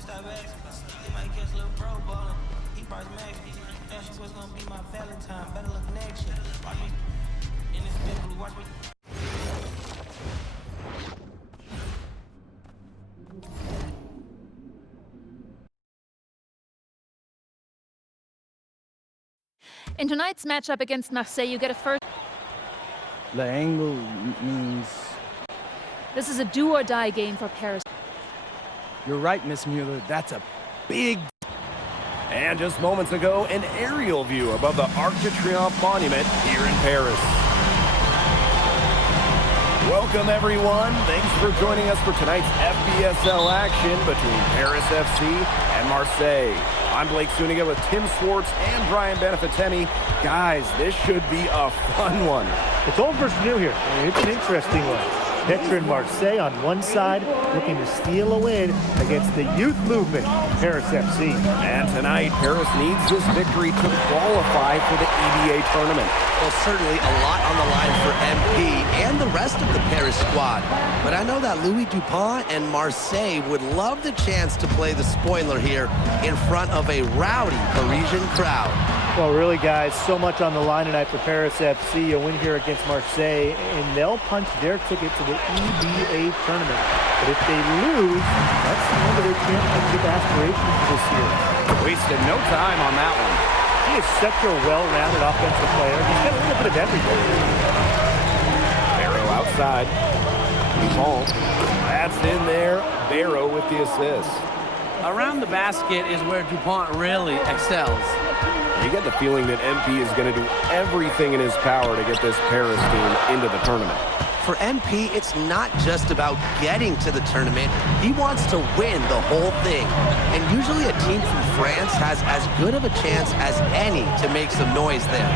Stop asking. He might catch a little pro ballin'. He brought Max. That's what's gonna be my Valentine. Better look next year. Watch me in this big blue. Watch me. In tonight's matchup against Marseille, you get a first. The angle means... This is a do-or-die game for Paris. You're right, Miss Mueller. That's a big... And just moments ago, an aerial view above the Arc de Triomphe monument here in Paris. Welcome, everyone. Thanks for joining us for tonight's FBSL action between Paris FC and Marseille. I'm Blake Suniga with Tim Swartz and Brian Benefitemi. Guys, this should be a fun one. It's old versus new here. It's an interesting one. Picturing Marseille on one side, looking to steal a win against the youth movement, Paris FC. And tonight, Paris needs this victory to qualify for the EBA tournament. Well, certainly a lot on the line for MP and the rest of the Paris squad. But I know that Louis Dupont and Marseille would love the chance to play the spoiler here in front of a rowdy Parisian crowd. Well, really, guys, so much on the line tonight for Paris FC. A win here against Marseille, and they'll punch their ticket to the EBA tournament. But if they lose, that's the end of their championship aspirations this year. Wasted no time on that one. He is such a well-rounded offensive player. He's got a little bit of everything. Barrow outside. Dupont. That's in there. Barrow with the assist. Around the basket is where Dupont really excels. You get the feeling that MP is going to do everything in his power to get this Paris team into the tournament. For MP, it's not just about getting to the tournament. He wants to win the whole thing. And usually a team from France has as good of a chance as any to make some noise there.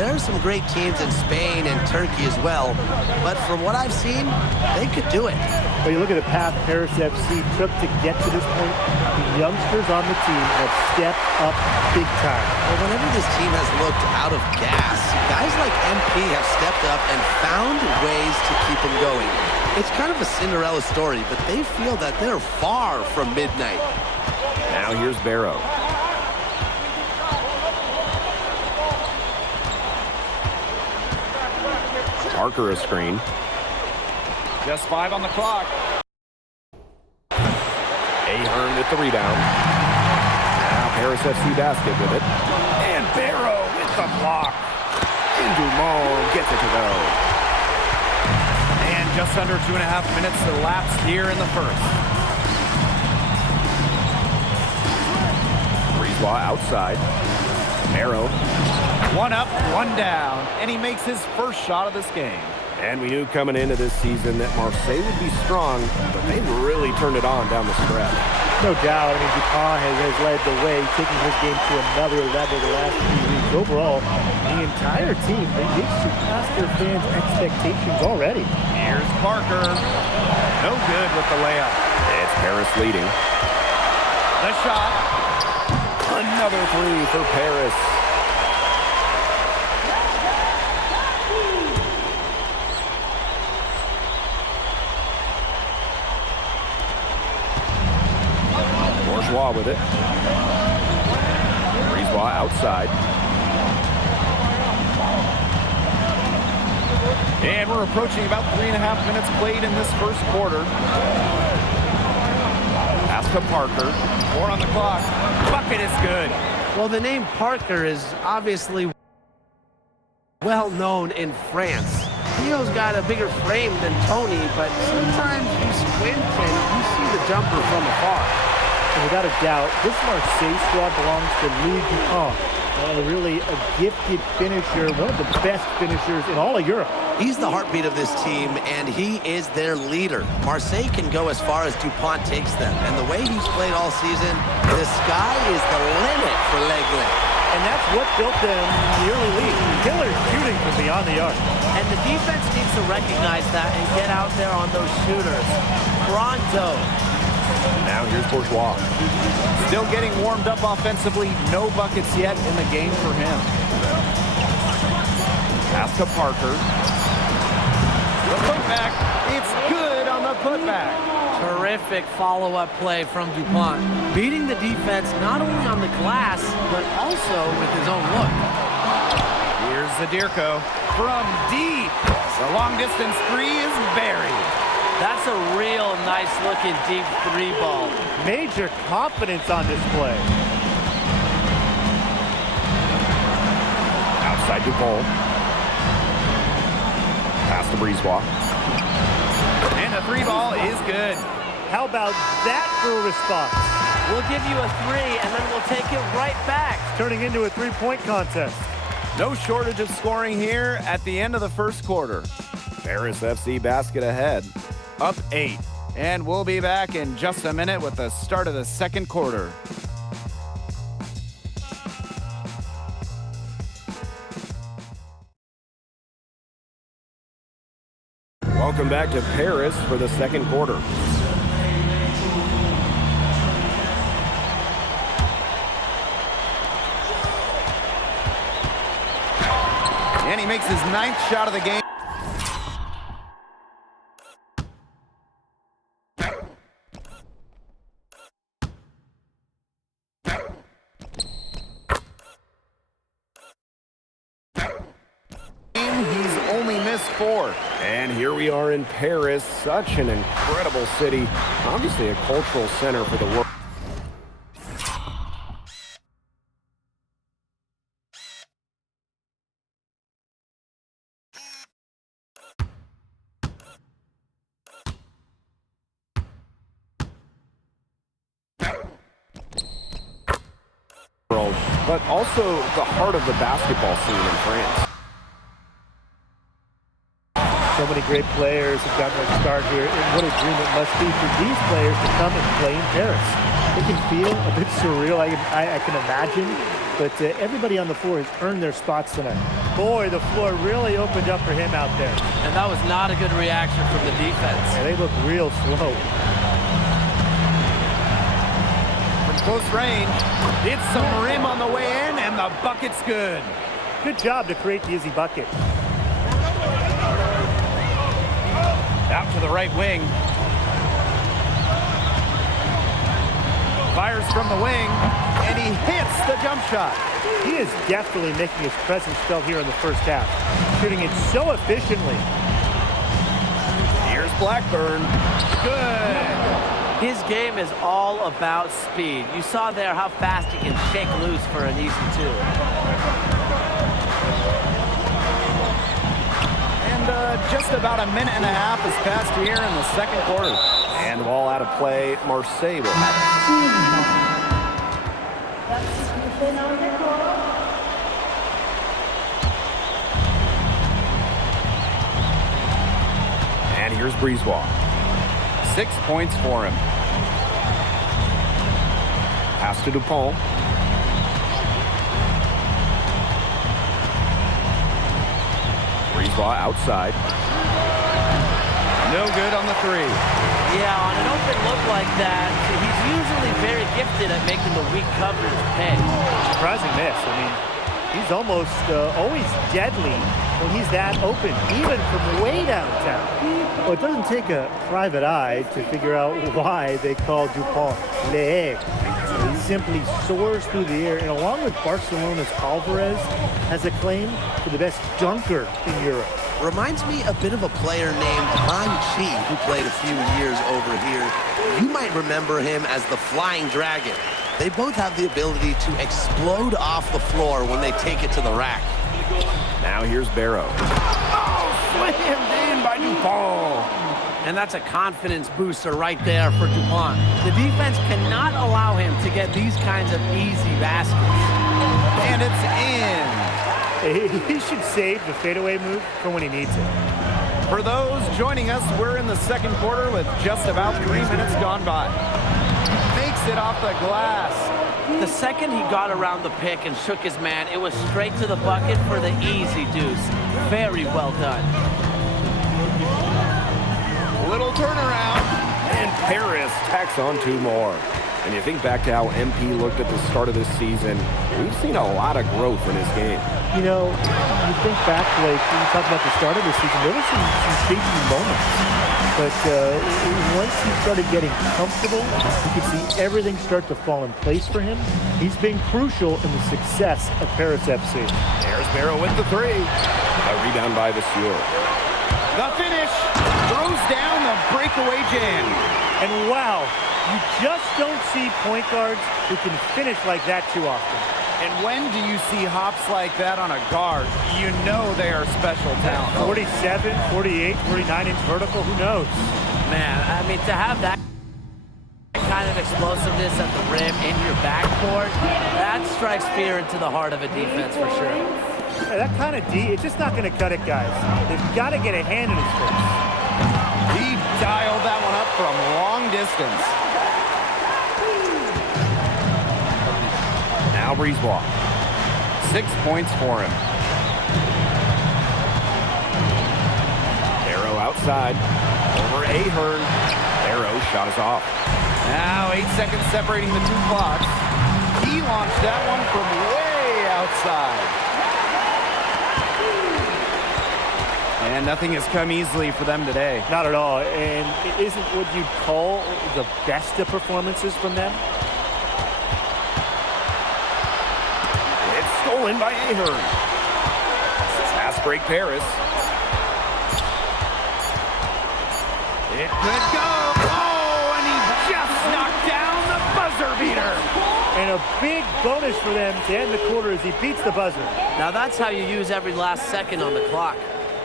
There are some great teams in Spain and Turkey as well, but from what I've seen, they could do it. Well, you look at the path Paris FC took to get to this point, the youngsters on the team have stepped up big time. Well, whenever this team has looked out of gas, guys like MP have stepped up and found ways to keep them going. It's kind of a Cinderella story, but they feel that they're far from midnight. Now here's Barrow. Parker a screen. Just 5 on the clock. Ahern with the rebound. Now Paris FC basket with it. And Barrow with the block. And Dumont gets it to go. And just under 2.5 minutes elapsed here in the first. Brisebois outside. Barrow. 1 up, 1 down, and he makes his first shot of this game. And we knew coming into this season that Marseille would be strong, but they've really turned it on down the stretch. No doubt. I mean, Dupont has led the way, taking his game to another level the last few weeks. Overall, the entire team, they've surpassed their fans' expectations already. Here's Parker. No good with the layup. It's Paris leading. The shot. Another 3 for Paris. Bourgeois with it. Brisebois outside. And we're approaching about 3.5 minutes played in this first quarter. Pass to Parker. 4 on the clock. Bucket is good. Well, the name Parker is obviously well known in France. Theo's got a bigger frame than Tony, but sometimes you squint and you see the jumper from afar. And without a doubt, this Marseille squad belongs to Louis Dupont. Really a gifted finisher, one of the best finishers in all of Europe. He's the heartbeat of this team, and he is their leader. Marseille can go as far as Dupont takes them, and the way he's played all season, the sky is the limit for Leglin. And that's what built them in the early league. Killer shooting from beyond the arc. And the defense needs to recognize that and get out there on those shooters. Pronto. Now here's Bourgeois. Still getting warmed up offensively. No buckets yet in the game for him. Pass to Parker. The putback. It's good on the the putback. Terrific follow-up play from DuPont, beating the defense not only on the glass, but also with his own look. Here's Zadirko from deep. The long-distance three is buried. That's a real nice-looking deep three ball. Major confidence on display. Outside Dupont. Pass to Brisebois. And the three ball is good. How about that for a response? We'll give you a three, and then we'll take it right back. Turning into a three-point contest. No shortage of scoring here at the end of the first quarter. Paris FC basket ahead. Up 8. And we'll be back in just a minute with the start of the second quarter. Welcome back to Paris for the second quarter. And he makes his 9th shot of the game. He's only missed 4. And here we are in Paris, such an incredible city. Obviously a cultural center for the world. But also the heart of the basketball scene in France. So many great players have gotten their start here, and what a dream it must be for these players to come and play in Paris. It can feel a bit surreal, I can imagine, but everybody on the floor has earned their spots tonight. Boy, the floor really opened up for him out there. And that was not a good reaction from the defense. Yeah, they look real slow. From close range, it's some rim on the way in, and the bucket's good. Good job to create the easy bucket. Out to the right wing. Fires from the wing, and he hits the jump shot. He is definitely making his presence felt here in the first half, shooting it so efficiently. Here's Blackburn. Good. His game is all about speed. You saw there how fast he can shake loose for an easy two. And just about a minute and a half has passed here in the second quarter. And the ball out of play, Marseille will have it. And here's Brisebois. 6 points for him. Pass to Dupont. Brisebois outside. No good on the three. Yeah, on an open look like that, he's usually very gifted at making the weak coverage pay. Surprising miss. I mean, he's almost always deadly when he's that open, even from way downtown. Well, it doesn't take a private eye to figure out why they call Dupont Le Egg. He simply soars through the air, and along with Barcelona's Alvarez, has a claim to the best dunker in Europe. Reminds me a bit of a player named Han Chi, who played a few years over here. You might remember him as the Flying Dragon. They both have the ability to explode off the floor when they take it to the rack. Now here's Barrow. Oh, slammed in by Dupont. And that's a confidence booster right there for DuPont. The defense cannot allow him to get these kinds of easy baskets. And it's in. He should save the fadeaway move for when he needs it. For those joining us, we're in the second quarter with just about 3 minutes gone by. Makes it off the glass. The second he got around the pick and shook his man, it was straight to the bucket for the easy deuce. Very well done. Little turnaround. And Paris tacks on 2 more. And you think back to how MP looked at the start of this season, we've seen a lot of growth in his game. You know, you think back, like, when you talk about the start of the season, there were some shaky moments. but once he started getting comfortable, you could see everything start to fall in place for him. He's been crucial in the success of Paris FC. There's Barrow with the three. A rebound by Vasseur. The finish throws down the breakaway jam. And wow, you just don't see point guards who can finish like that too often. And when do you see hops like that on a guard? You know they are special talent. 47, 48, 49-inch vertical, who knows? Man, I mean, to have that kind of explosiveness at the rim in your backcourt, that strikes fear into the heart of a defense for sure. Yeah, that kind of D, it's just not going to cut it, guys. They've got to get a hand in his face. He dialed that one up from long distance. Now Brisebois. 6 points for him. Barrow outside. Over Ahern. Barrow shot is off. Now 8 seconds separating the two clocks. He launched that one from way outside. And nothing has come easily for them today. Not at all, and it isn't what you'd call the best of performances from them. It's stolen by Ahern. Fast break Paris. It could go. Oh, and he just knocked down the buzzer beater. And a big bonus for them to end the quarter as he beats the buzzer. Now that's how you use every last second on the clock.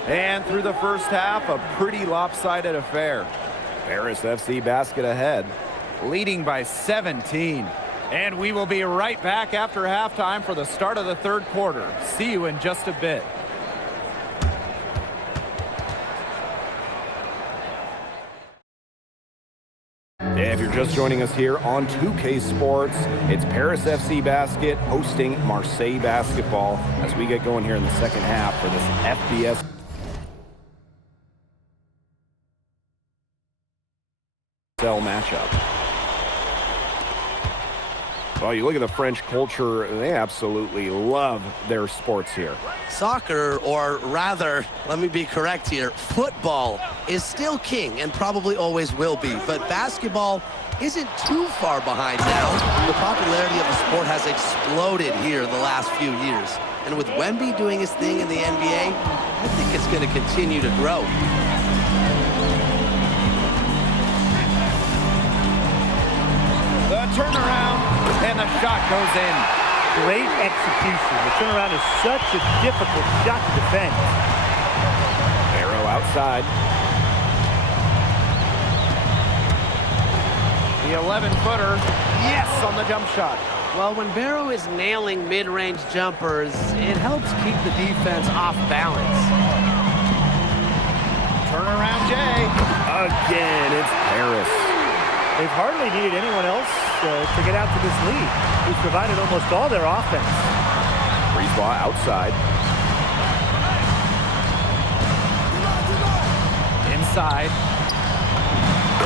And through the first half, a pretty lopsided affair. Paris FC basket ahead. Leading by 17. And we will be right back after halftime for the start of the third quarter. See you in just a bit. If you're just joining us here on 2K Sports, it's Paris FC Basket hosting Marseille Basketball as we get going here in the second half for this FBS matchup. Well, you look at the French culture, they absolutely love their sports here. Soccer, or rather, let me be correct here, football is still king and probably always will be, but basketball isn't too far behind now. The popularity of the sport has exploded here the last few years. And with Wemby doing his thing in the NBA, I think it's going to continue to grow. The turnaround, and the shot goes in. Great execution. The turnaround is such a difficult shot to defend. Barrow outside. The 11-footer, yes, on the jump shot. Well, when Barrow is nailing mid-range jumpers, it helps keep the defense off balance. Turnaround Jay. Again, it's Paris. They've hardly needed anyone else to get out to this lead, who's provided almost all their offense. Brisebois outside. Inside.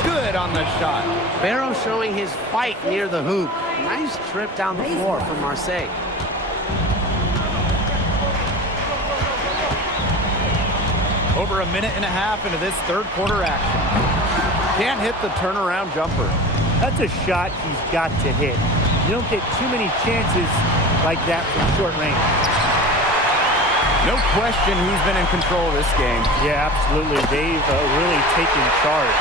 Good on the shot. Barrow showing his fight near the hoop. Nice trip down the floor for Marseille. Over a minute and a half into this third quarter action. Can't hit the turnaround jumper. That's a shot he's got to hit. You don't get too many chances like that from short range. No question who's been in control of this game. Yeah, absolutely. They've really taken charge.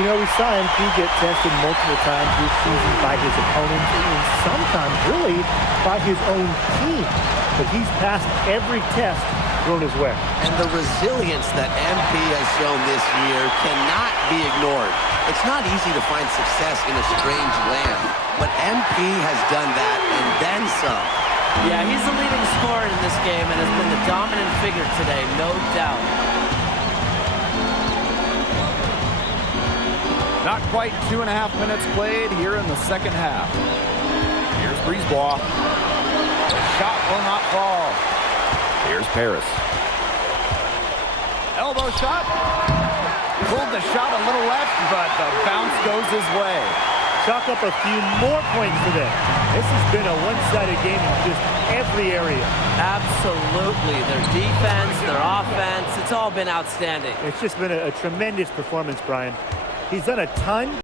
You know, we saw MP get tested multiple times this season by his opponents and sometimes really by his own team. But he's passed every test thrown his way. And the resilience that MP has shown this year cannot be ignored. It's not easy to find success in a strange land, but MP has done that and then some. Yeah, he's the leading scorer in this game and has been the dominant figure today, no doubt. Not quite 2.5 minutes played here in the second half. Here's Brisebois. The shot will not fall. Here's Paris. Elbow shot. Pulled the shot a little left, but the bounce goes his way. Chalk up a few more points for them. This has been a one-sided game in just every area. Absolutely. Their defense, their offense, it's all been outstanding. It's just been a tremendous performance, Brian. He's done a ton.